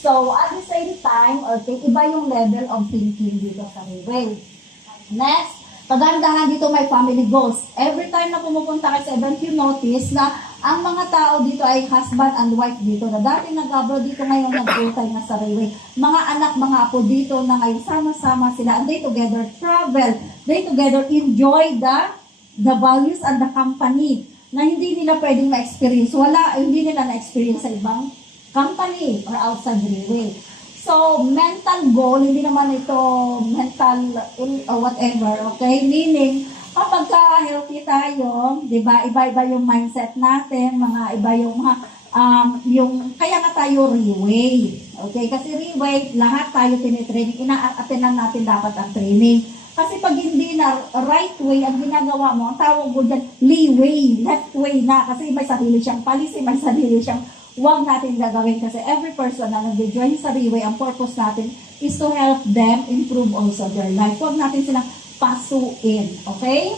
So, at the same time, okay, iba yung level of thinking dito sa Riway. Next, pagandahan dito may family goals. Every time na pumupunta ka sa event, you notice na ang mga tao dito ay husband and wife dito na dati nag-abroad dito ngayon nag-full-time na sa Riway. Mga anak, mga apo dito na ngayon sama-sama sila and they together travel. They together enjoy the values and the company na hindi nila pwedeng ma-experience. Hindi nila na-experience sa ibang company or outside Riway. So, mental goal, hindi naman ito mental whatever, okay? Meaning, kapag healthy tayo, di ba, iba-iba yung mindset natin, iba yung kaya nga tayo Riway. Okay? Kasi Riway, lahat tayo tinitraining, ina-attenan natin dapat ang training. Kasi pag hindi na right way ang ginagawa mo, ang tawag mo dyan, leeway, left way na. Kasi may sarili siyang policy, may sarili siyang huwag natin gagawin kasi every person na nag-join sa Riway, ang purpose natin is to help them improve also their life. Huwag natin silang pasuin. Okay?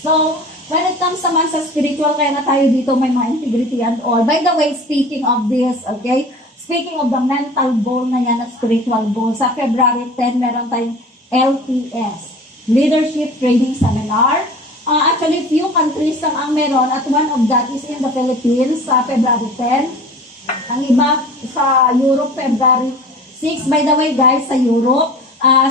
So, when it comes naman sa spiritual, kaya na tayo dito may mga integrity and all. By the way, speaking of this, okay? Speaking of the mental goal na yan, na spiritual goal, sa February 10, meron tayong LTS, Leadership Training Seminar. Actually, few countries lang ang meron at one of that is in the Philippines sa February 10. Ang iba sa Europe, February 6. By the way, guys, sa Europe,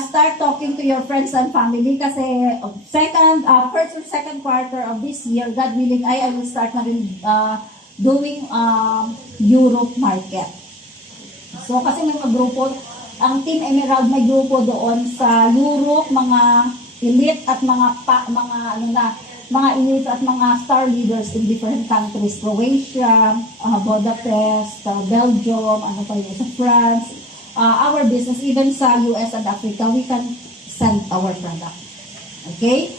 start talking to your friends and family kasi first or second quarter of this year, God willing, I will start na rin doing Europe market. So, kasi may mga grupo, ang Team Emerald may grupo doon sa Europe, mga elite at mga elite at mga star leaders in different countries, Croatia, Budapest, Belgium, sa France, our business, even sa US and Africa, we can send our product. Okay?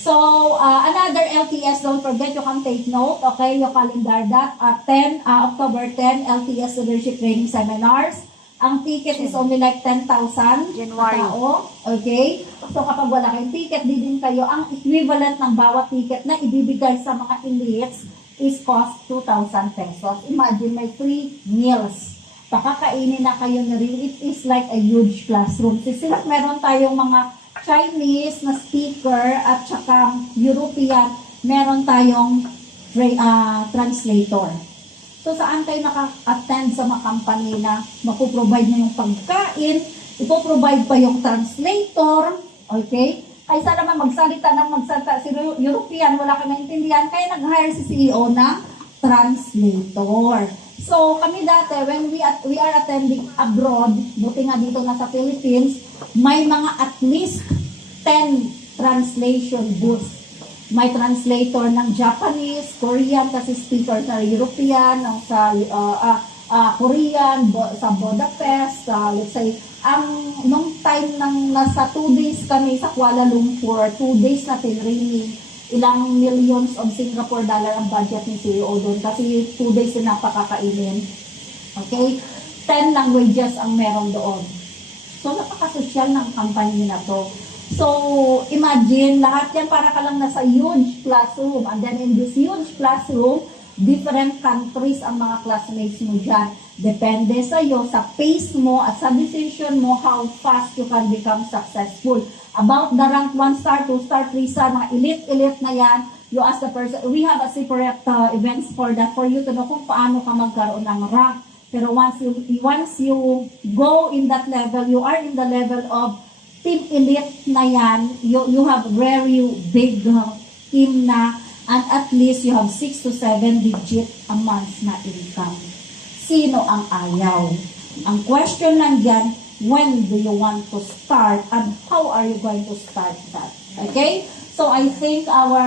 So, another LTS, don't forget, you can take note, okay, you calendar that, October 10, LTS Leadership Training Seminars. Ang ticket is only like 10,000 tao. Okay? So, kapag wala kayong ticket, din kayo. Ang equivalent ng bawat ticket na ibibigay sa mga elites is cost 2,000 pesos. Imagine, may free meals. Pakakainin na kayo na rin. It is like a huge classroom. Since meron tayong mga Chinese na speaker at saka European, meron tayong translator. So, saan kayo naka-attend sa mga company na mapoprovide na yung pagkain, ipoprovide pa yung translator, okay? Kaysa naman magsalita si European, wala ka naintindihan, kaya nag-hire si CEO na translator. So, kami dati, when we are attending abroad, buti nga dito na sa Philippines, may mga at least 10 translation booths. May translator ng Japanese, Korean, kasi speaker sa European, sa Korean, sa Budapest, let's say, nung time nasa 2 days kami sa Kuala Lumpur, 2 days na training, ilang millions of Singapore dollar ang budget ni CEO doon, kasi 2 days na napakakainin. Okay? 10 languages ang meron doon. So, napaka-social ng company na to. So, imagine, lahat yan para ka lang nasa huge classroom. And then in this huge classroom, different countries ang mga classmates mo dyan. Depende sa iyo, sa pace mo at sa decision mo, how fast you can become successful. About the rank 1 star, 2 star, 3 star, mga elite na yan, you ask the person, we have a separate events for that, for you to know kung paano ka magkaroon ng rank. Pero once you go in that level, you are in the level of Team Elite na yan, you have very big team na, and at least you have 6 to 7 digit a month na income. Sino ang ayaw? Ang question lang dyan, when do you want to start and how are you going to start that? Okay? So I think our